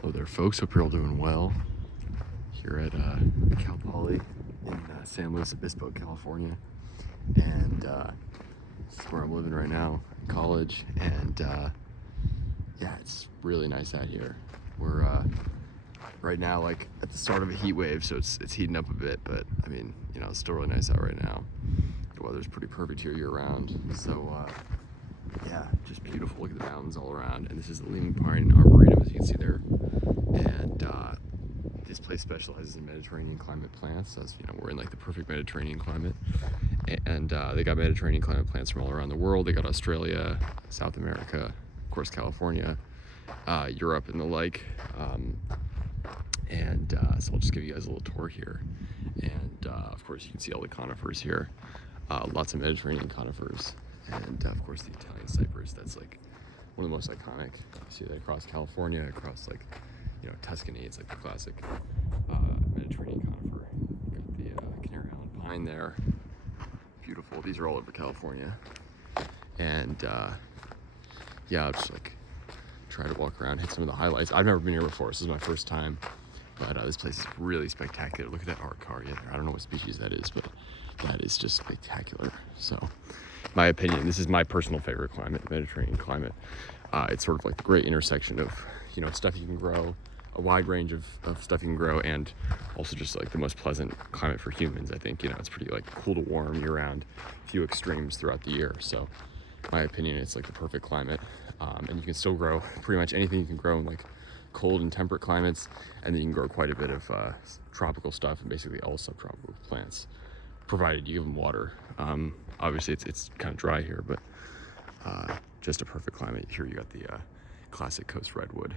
Hello there, folks. Hope you're all doing well here at Cal Poly in San Luis Obispo, California. And this is where I'm living right now, in college. And yeah, it's really nice out here. We're right now like at the start of a heat wave, so it's heating up a bit. But I mean, you know, it's still really nice out right now. The weather's pretty perfect here year round. So yeah, just beautiful. Look at the mountains all around. And this is the Leaning Pine Arboretum, as you can see there. And this place specializes in Mediterranean climate plants. As you know, we're in like the perfect Mediterranean climate. And they got Mediterranean climate plants from all around the world. They got Australia, South America, of course California, Europe and the like. So I'll just give you guys a little tour here. And of course you can see all the conifers here. Lots of Mediterranean conifers. And of course the Italian cypress, that's like one of the most iconic. You see that across California, across like, you know, Tuscany, it's like the classic Mediterranean conifer. You got the Canary Island pine there. Beautiful. These are all over California. And yeah, I'll just like try to walk around, hit some of the highlights. I've never been here before, so this is my first time. But this place is really spectacular. Look at that Arboretum there. I don't know what species that is, but that is just spectacular. So, my opinion, this is my personal favorite climate, Mediterranean climate. It's sort of like the great intersection of, you know, stuff you can grow, a wide range of stuff you can grow, and also just like the most pleasant climate for humans. I think, you know, it's pretty like cool to warm year round, few extremes throughout the year. So, my opinion, it's like the perfect climate. And you can still grow pretty much anything you can grow in like cold and temperate climates, and then you can grow quite a bit of tropical stuff and basically all subtropical plants, provided you give them water. Obviously it's kind of dry here, but just a perfect climate. Here you got the classic coast redwood.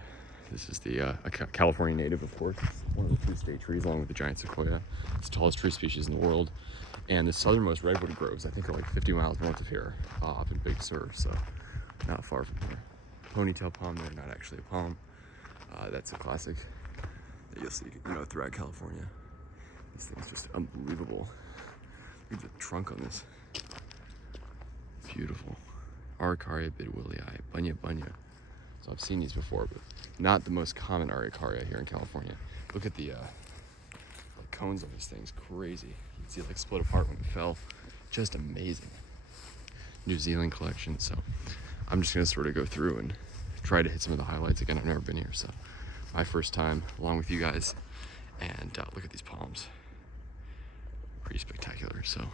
This is the a California native, of course. It's one of the 3 state trees along with the giant sequoia. It's the tallest tree species in the world. And the southernmost redwood groves, I think, are like 50 miles north of here, up in Big Sur, so not far from here. Ponytail palm there, not actually a palm. That's a classic that you'll see, you know, throughout California. This thing's just unbelievable. Look at the trunk on this. Beautiful. Araucaria bidwillii, bunya bunya. So I've seen these before, but not the most common Araucaria here in California. Look at the cones on this thing's crazy. You can see it like split apart when it fell. Just amazing. New Zealand collection. So I'm just gonna sort of go through and try to hit some of the highlights. Again, I've never been here, so my first time along with you guys. And look at these palms. Pretty spectacular. So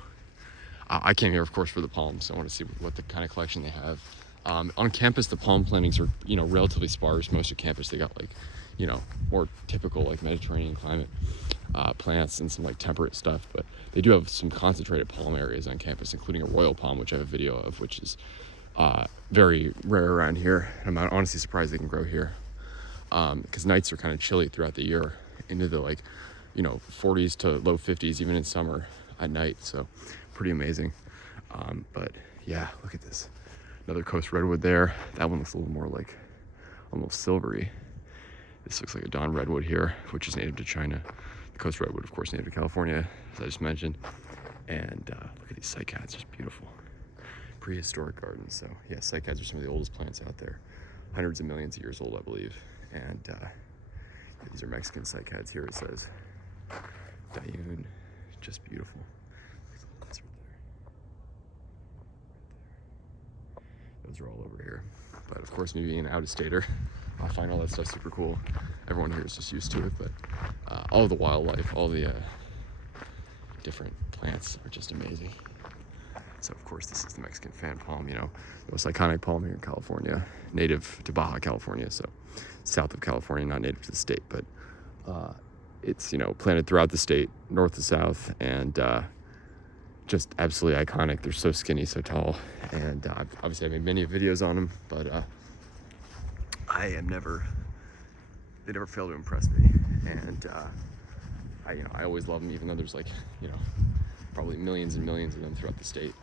I came here, of course, for the palms. I want to see what the kind of collection they have. On campus, the palm plantings are, you know, relatively sparse. Most of campus, they got like, you know, more typical like Mediterranean climate plants and some like temperate stuff. But they do have some concentrated palm areas on campus, including a royal palm, which I have a video of, which is very rare around here. I'm honestly surprised they can grow here, because nights are kind of chilly throughout the year, into the like, you know, 40s to low 50s even in summer at night. So pretty amazing. But yeah, look at this. Another coast redwood there. That one looks a little more like almost silvery. This looks like a Don redwood here, which is native to China. The coast redwood, of course, native to California, as I just mentioned. And look at these cycads, just beautiful. Prehistoric gardens. So yeah, cycads are some of the oldest plants out there, hundreds of millions of years old, I believe. And yeah, these are Mexican cycads here. It says Dayun, just beautiful. Those are all over here. But of course, me being an out-of-stater, I find all that stuff super cool. Everyone here is just used to it, but all of the wildlife, all the different plants are just amazing. So of course, this is the Mexican fan palm, you know, the most iconic palm here in California, native to Baja California, so south of California, not native to the state, but it's, you know, planted throughout the state, north to south, and just absolutely iconic. They're so skinny, so tall, and obviously I made many videos on them, but they never fail to impress me. And I always love them, even though there's like, you know, probably millions and millions of them throughout the state,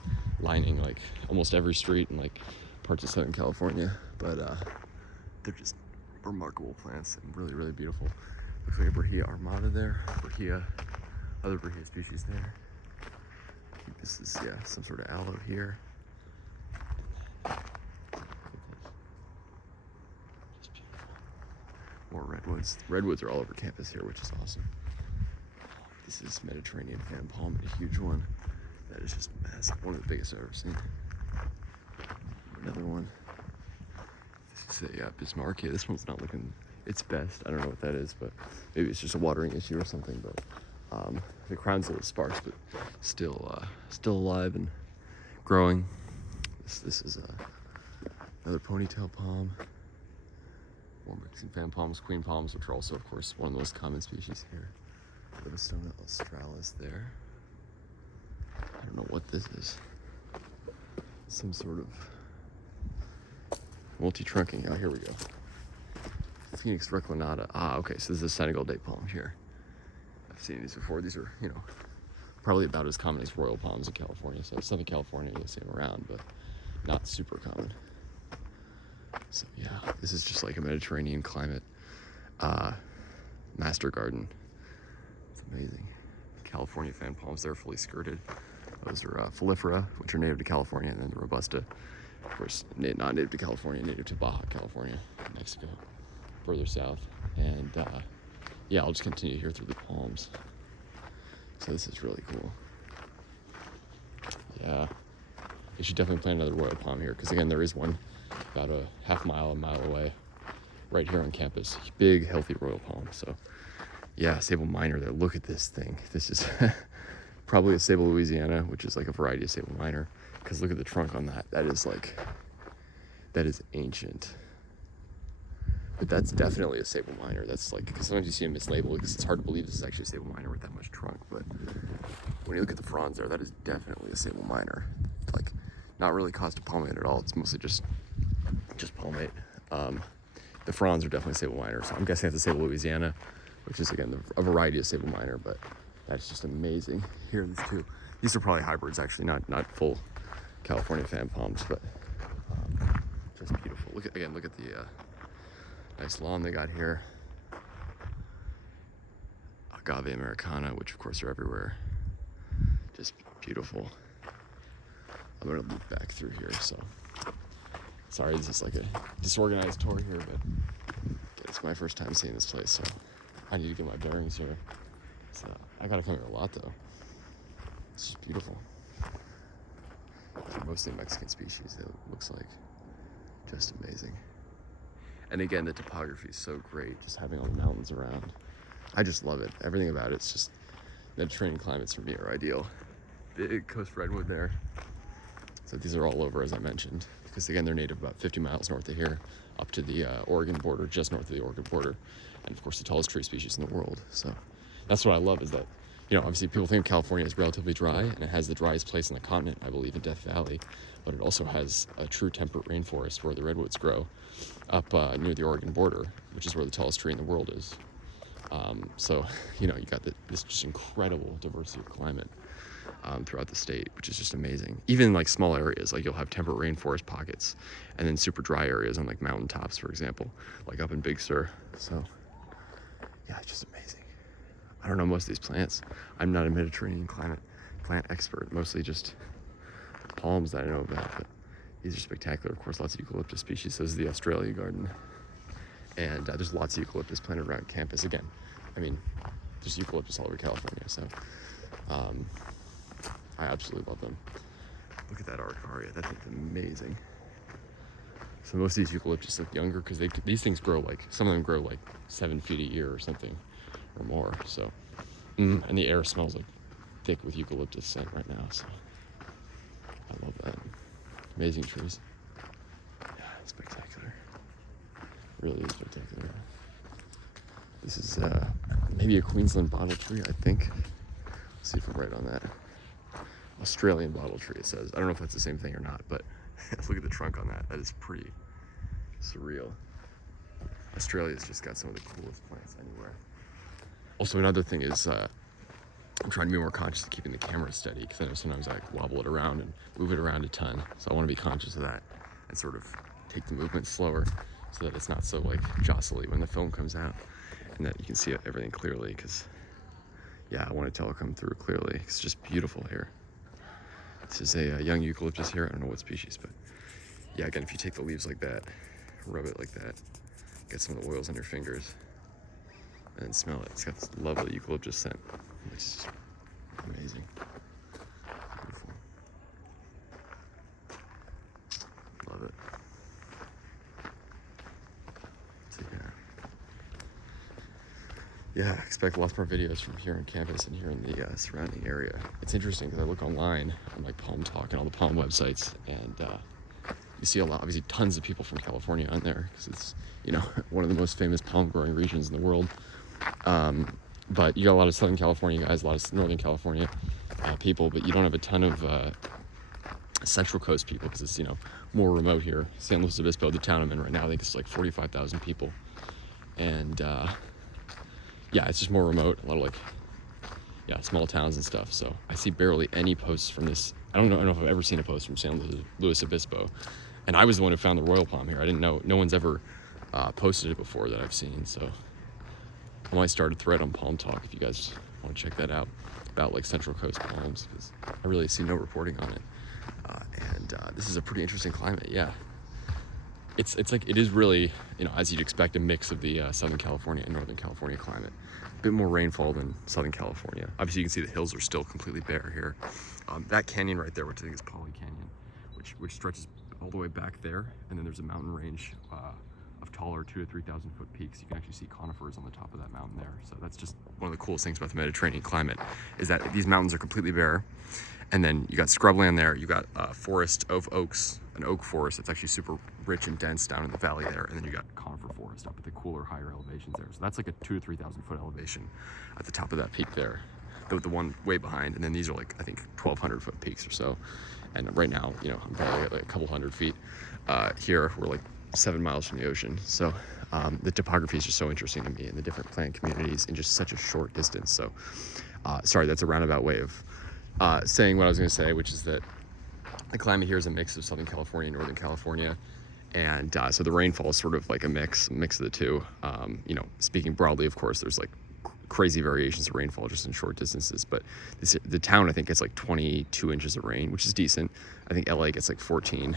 lining like almost every street in like parts of Southern California. But they're just remarkable plants and really, really beautiful. Looks like a Brahia armata there, other Brahia species there. I think this is, yeah, some sort of aloe here. Just beautiful. More red redwoods. Redwoods are all over campus here, which is awesome. This is Mediterranean fan palm, a huge one. That is just massive. One of the biggest I've ever seen. Another one. This is a Bismarckia. This one's not looking its best. I don't know what that is, but maybe it's just a watering issue or something. But the crown's a little sparse, but still alive and growing. This is another ponytail palm. More mixing fan palms, queen palms, which are also, of course, one of the most common species here. Livistona australis there. I don't know what this is. Some sort of multi-trunking. Oh, here we go. Phoenix reclinata. Ah, okay, so this is a Senegal date palm here. I've seen these before. These are, probably about as common as royal palms in California. So Southern California, you'll see them around, but not super common. So yeah, this is just like a Mediterranean climate master garden. It's amazing. California fan palms, they're fully skirted. Those are Folifera, which are native to California, and then the Robusta, of course, not native to California, native to Baja California, Mexico, further south. And yeah, I'll just continue here through the palms. So this is really cool. Yeah, you should definitely plant another royal palm here, because again, there is one about a a mile away, right here on campus. Big, healthy royal palm. So yeah, Sable minor there. Look at this thing. This is probably a Sable Louisiana, which is like a variety of Sable minor, because look at the trunk on that. That is ancient. But that's definitely a Sable minor. That's like, because sometimes you see them mislabeled, because it's hard to believe this is actually a Sable minor with that much trunk. But when you look at the fronds there, that is definitely a Sable minor. Like, not really caused to palmate at all. It's mostly just palmate. The fronds are definitely Sable minor. So I'm guessing that's a Sable Louisiana, which is again a variety of Sable minor, but that's just amazing. Here, these two. These are probably hybrids, actually, not full California fan palms, but just beautiful. Look at the nice lawn they got here. Agave Americana, which of course are everywhere. Just beautiful. I'm gonna loop back through here, so sorry, this is like a disorganized tour here, but it's my first time seeing this place, so I need to get my bearings here. So I gotta come here a lot though. It's just beautiful. They're mostly Mexican species, it looks like. Just amazing. And again, the topography is so great, just having all the mountains around. I just love it. Everything about it's just, Mediterranean climates for me are ideal. Big coast redwood there. So these are all over, as I mentioned, because again, they're native about 50 miles north of here, up to the Oregon border, just north of the Oregon border, and of course the tallest tree species in the world. So that's what I love, is that, obviously people think California is relatively dry, and it has the driest place on the continent, I believe, in Death Valley, but it also has a true temperate rainforest where the redwoods grow up near the Oregon border, which is where the tallest tree in the world is. So, you got this just incredible diversity of climate throughout the state, which is just amazing. Even like small areas, like you'll have temperate rainforest pockets, and then super dry areas on like mountaintops, for example, like up in Big Sur. So yeah, it's just amazing. I don't know most of these plants. I'm not a Mediterranean plant expert, mostly just palms that I know about, but these are spectacular. Of course, lots of eucalyptus species. This is the Australia garden, and there's lots of eucalyptus planted around campus. Again, I mean, there's eucalyptus all over California, so I absolutely love them. Look at that Arboretum. That thing's amazing. So most of these eucalyptus look younger, because these things grow like, some of them grow like 7 feet a year or something, or more. So, and the air smells like thick with eucalyptus scent right now. So I love that. Amazing trees. Yeah, spectacular. Really is spectacular. This is maybe a Queensland bottle tree, I think. Let's see if I'm right on that. Australian bottle tree, it says. I don't know if that's the same thing or not, but look at the trunk on that. That is pretty surreal. Australia's just got some of the coolest plants anywhere. Also, another thing is I'm trying to be more conscious of keeping the camera steady, because I know sometimes I wobble it around and move it around a ton. So I want to be conscious of that and sort of take the movement slower, so that it's not so like jostly when the film comes out, and that you can see everything clearly, because yeah, I want to tell it come through clearly. It's just beautiful here. This is a young eucalyptus here. I don't know what species, but yeah, again, if you take the leaves like that, rub it like that, get some of the oils on your fingers, and then smell it. It's got this lovely eucalyptus scent, which is just amazing. Beautiful. Love it. So yeah, expect lots more videos from here on campus and here in the surrounding area. It's interesting because I look online on like Palm Talk and all the palm websites, and you see obviously tons of people from California on there because it's, you know, one of the most famous palm growing regions in the world. But you got a lot of Southern California guys, a lot of Northern California people, but you don't have a ton of Central Coast people because it's, you know, more remote here. San Luis Obispo, the town I'm in right now, I think it's like 45,000 people, and yeah, it's just more remote. A lot of like, yeah, small towns and stuff. So I see barely any posts from this. I don't know if I've ever seen a post from San Luis Obispo. And I was the one who found the royal palm here. I didn't know, no one's ever posted it before that I've seen. So I might start a thread on Palm Talk if you guys want to check that out, about like Central Coast palms, because I really see no reporting on it. And this is a pretty interesting climate, yeah. It's like, it is really, you know, as you'd expect, a mix of the Southern California and Northern California climate. A bit more rainfall than Southern California. Obviously you can see the hills are still completely bare here. That canyon right there, which I think is Poly Canyon, which stretches all the way back there, and then there's a mountain range of taller 2,000 to 3,000 foot peaks. You can actually see conifers on the top of that mountain there. So that's just one of the coolest things about the Mediterranean climate, is that these mountains are completely bare, and then you got scrubland there, you got a forest of oaks, an oak forest that's actually super rich and dense down in the valley there, and then you got conifer forest up at the cooler, higher elevations there. So that's like a 2,000 to 3,000 foot elevation at the top of that peak there, the one way behind, and then these are like, I think, 1,200 foot peaks or so. And right now, you know, I'm probably at like a couple hundred feet. Here, we're like 7 miles from the ocean. So the topography is just so interesting to me, and the different plant communities in just such a short distance. So sorry, that's a roundabout way of saying what I was going to say, which is that the climate here is a mix of Southern California and Northern California. And so the rainfall is sort of like a mix of the two. You know, speaking broadly, of course, there's like crazy variations of rainfall just in short distances, but the town, I think, gets like 22 inches of rain, which is decent. I think LA gets like 14,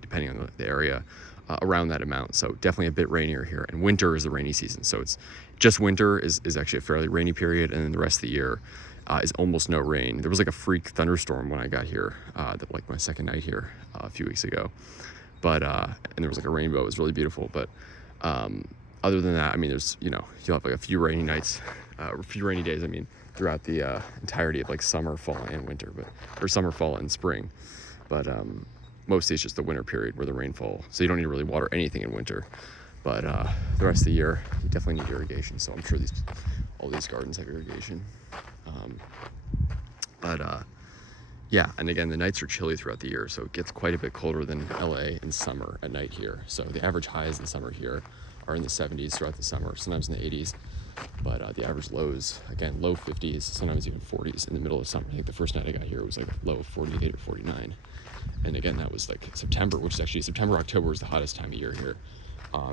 depending on the area, around that amount. So definitely a bit rainier here, and winter is the rainy season. So it's just winter is actually a fairly rainy period, and then the rest of the year is almost no rain. There was like a freak thunderstorm when I got here, like my second night here a few weeks ago, but and there was like a rainbow. It was really beautiful, but other than that, I mean, there's, you know, you'll have like a few rainy nights, a few rainy days, I mean, throughout the entirety of like summer, fall, and winter, or summer, fall, and spring. But mostly it's just the winter period where the rainfall, so you don't need to really water anything in winter. But the rest of the year, you definitely need irrigation. So I'm sure all these gardens have irrigation. Yeah, and again, the nights are chilly throughout the year, so it gets quite a bit colder than LA in summer at night here. So the average highs in summer here are in the 70s throughout the summer, sometimes in the 80s. But the average lows, again, low 50s, sometimes even 40s in the middle of summer. I think the first night I got here, it was like a low of 48 or 49. And again, that was like September, which is actually, September, October is the hottest time of year here.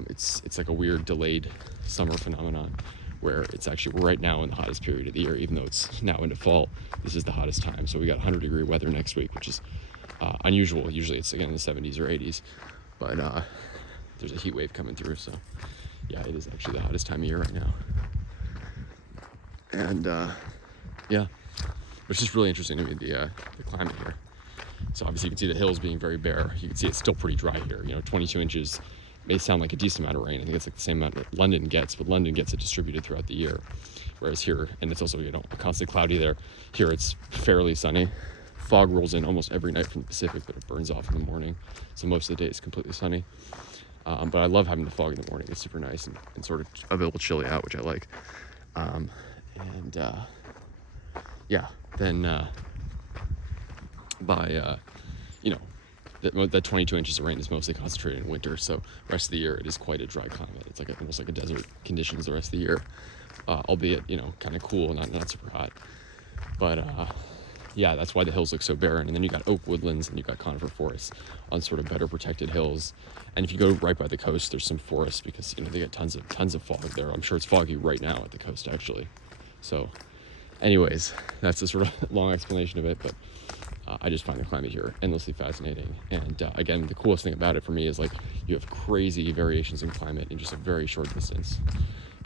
It's like a weird delayed summer phenomenon, where it's actually, we're right now in the hottest period of the year, even though it's now into fall. This is the hottest time. So we got 100-degree weather next week, which is unusual. Usually it's, again, in the 70s or 80s. But there's a heat wave coming through, so yeah, it is actually the hottest time of year right now. And yeah, it's just really interesting to me, the climate here. So obviously you can see the hills being very bare. You can see it's still pretty dry here. You know, 22 inches may sound like a decent amount of rain. I think it's like the same amount that London gets, but London gets it distributed throughout the year. Whereas here, and it's also, you know, constantly cloudy there. Here it's fairly sunny. Fog rolls in almost every night from the Pacific, but it burns off in the morning. So most of the day it's completely sunny. But I love having the fog in the morning. It's super nice and sort of a little chilly out, which I like. Yeah, then by, you know, that 22 inches of rain is mostly concentrated in winter, so the rest of the year it is quite a dry climate. It's like almost like a desert conditions the rest of the year, albeit, you know, kind of cool, not super hot. But yeah, that's why the hills look so barren. And then you got oak woodlands and you got conifer forests on sort of better protected hills. And if you go right by the coast, there's some forests because, you know, they get tons of fog there. I'm sure it's foggy right now at the coast, actually. So anyways, that's a sort of long explanation of it, but I just find the climate here endlessly fascinating. And again, the coolest thing about it for me is like you have crazy variations in climate in just a very short distance,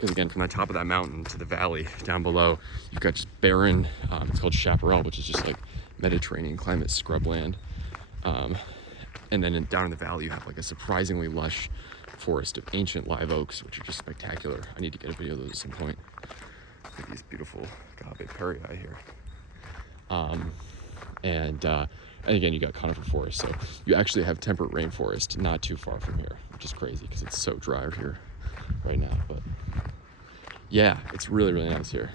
Because again, from the top of that mountain to the valley down below, you've got just barren, it's called chaparral, which is just like Mediterranean climate scrubland. And then down in the valley, you have like a surprisingly lush forest of ancient live oaks, which are just spectacular. I need to get a video of those at some point. Look at these beautiful agave perii here. And again, you got conifer forest, so you actually have temperate rainforest not too far from here, which is crazy because it's so dry out here right now. But yeah, it's really, really nice here.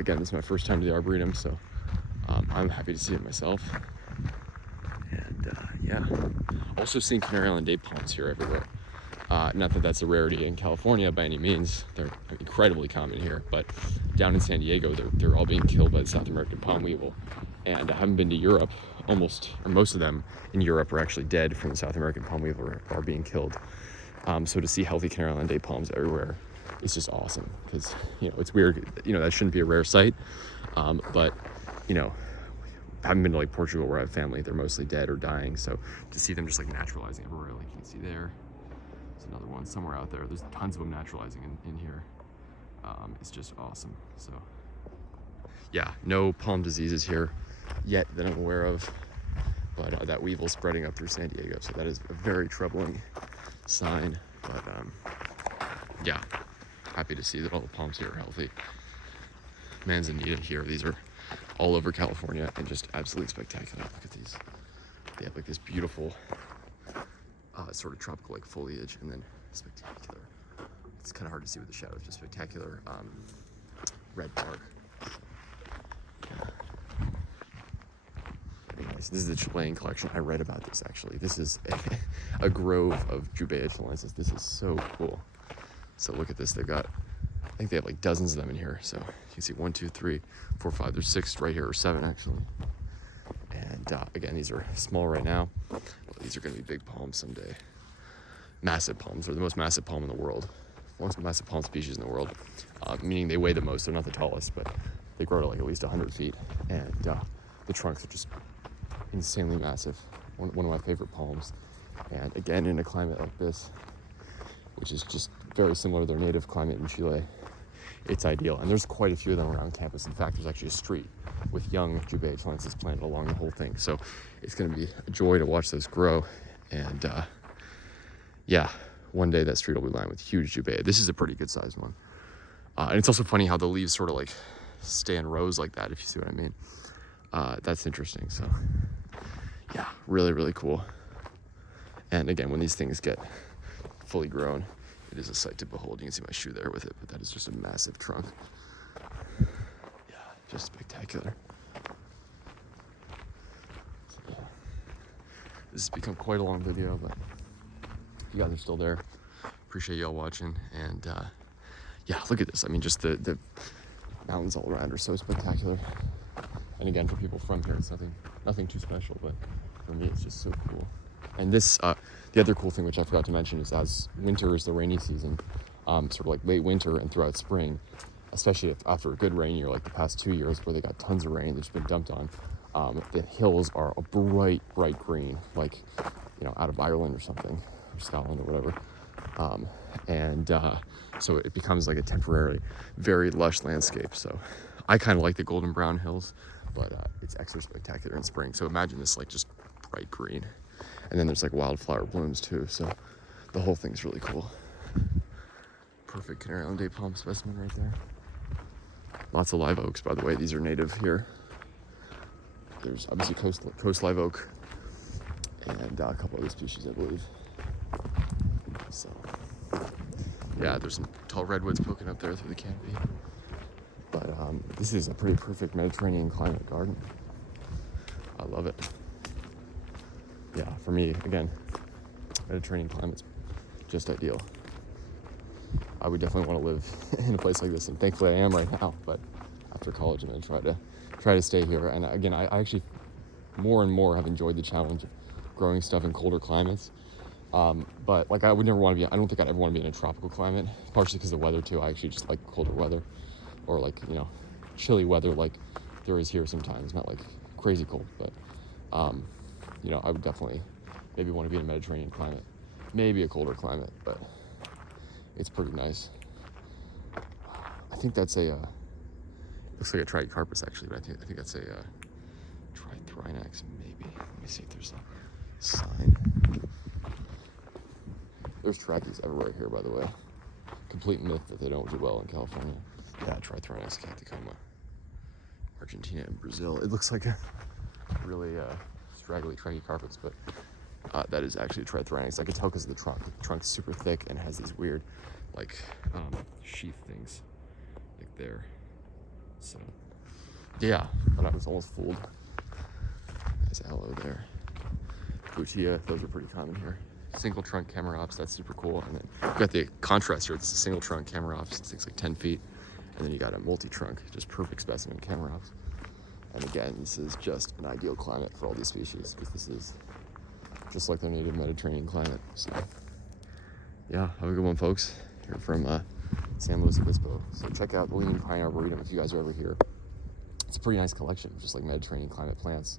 Again, this is my first time to the Arboretum, so I'm happy to see it myself. And yeah, also seeing Canary Island date palms here everywhere. Not that that's a rarity in California by any means. They're incredibly common here, but down in San Diego, they're all being killed by the South American palm weevil. And I haven't been to Europe. Most of them in Europe are actually dead from the South American palm weevil are being killed. So to see healthy Canary Island date palms everywhere is just awesome, because it's weird. That shouldn't be a rare sight, but I haven't been to like Portugal where I have family. They're mostly dead or dying. So to see them just like naturalizing everywhere, like you can see there. There's another one somewhere out there. There's tons of them naturalizing in here. It's just awesome. So yeah, no palm diseases here yet that I'm aware of, but that weevil spreading up through San Diego. So that is a very troubling sign. But yeah, happy to see that all the palms here are healthy. Manzanita here. These are all over California and just absolutely spectacular. Look at these. They have like this beautiful sort of tropical like foliage, and then spectacular. It's kind of hard to see with the shadows, just spectacular red bark. Anyways, this is the Chilean collection. I read about this actually. This is a grove of Jubea chilensis. This is so cool. So look at this. I think they have like dozens of them in here. So you can see 1, 2, 3, 4, 5. There's 6 right here, or 7 actually. And again, these are small right now. Well, these are going to be big palms someday. Massive palms. They're the most massive palm in the world. Most massive palm species in the world. Meaning they weigh the most. They're not the tallest, but they grow to like at least 100 feet. And the trunks are just insanely massive. One of my favorite palms. And again, in a climate like this, which is just very similar to their native climate in Chile, it's ideal. And there's quite a few of them around campus. In fact, there's actually a street with young Jubea chilensis planted along the whole thing. So it's going to be a joy to watch those grow. And yeah, one day that street will be lined with huge Jubea. This is a pretty good sized one. And it's also funny how the leaves sort of like stay in rows like that, if you see what I mean. That's interesting. So yeah, really, really cool. And again, when these things get fully grown, it is a sight to behold. You can see my shoe there with it, but that is just a massive trunk. Yeah, just spectacular. So, yeah. This has become quite a long video, but you guys are still there. Appreciate y'all watching. And yeah, look at this. I mean, just the mountains all around are so spectacular. And again, for people from here, it's nothing too special, but for me, it's just so cool. And this, the other cool thing, which I forgot to mention, is as winter is the rainy season, sort of like late winter and throughout spring, especially after a good rain year, like the past 2 years where they got tons of rain that's been dumped on, the hills are a bright green, like, out of Ireland or something, or Scotland or whatever. So it becomes like a temporarily very lush landscape. So I kind of like the golden brown hills, but it's extra spectacular in spring. So imagine this like just bright green. And then there's like wildflower blooms too. So the whole thing's really cool. Perfect Canary Island date palm specimen right there. Lots of live oaks, by the way. These are native here. There's obviously coast live oak and a couple other species, I believe. So yeah, there's some tall redwoods poking up there through the canopy. But this is a pretty perfect Mediterranean climate garden. I love it. Yeah, for me, again, Mediterranean climate's just ideal. I would definitely want to live in a place like this, and thankfully I am right now. But after college, I'm going to try to stay here. And again, I actually more and more have enjoyed the challenge of growing stuff in colder climates. But like I would never want to be. I don't think I'd ever want to be in a tropical climate, partially because of the weather too. I actually just like colder weather, or like chilly weather like there is here sometimes. Not like crazy cold, but I would definitely maybe want to be in a Mediterranean climate, maybe a colder climate, but it's pretty nice. think that's a, looks like a Tricharpus actually, but I think that's a Trithrinax maybe. Let me see if there's a sign. There's Trackies everywhere here, by the way. Complete myth that they don't do well in California. Yeah, Trithrinax Catacoma. Argentina and Brazil. It looks like a really straggly Trachycarpus, but that is actually Trithrinax. I can tell because of the trunk. The trunk's super thick and has these weird, like, sheath things, like there. So, yeah, but I was almost fooled. There's aloe there. Butia, those are pretty common here. Single trunk Camerops, that's super cool. And then you've got the contrast here. It's a single trunk Camerops. It takes like 10 feet. And then you got a multi-trunk, just perfect specimen Camerops. And again, this is just an ideal climate for all these species because this is just like their native Mediterranean climate. So, yeah, have a good one, folks. Here from San Luis Obispo. So check out the Leaning Pine Arboretum if you guys are ever here. It's a pretty nice collection, just like Mediterranean climate plants.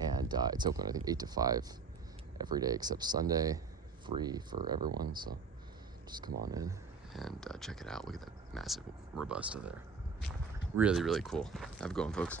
And it's open, I think, 8 to 5 every day except Sunday, free for everyone. So just come on in and check it out. Look at that massive Robusta there. Really, really cool. Have a good one, folks.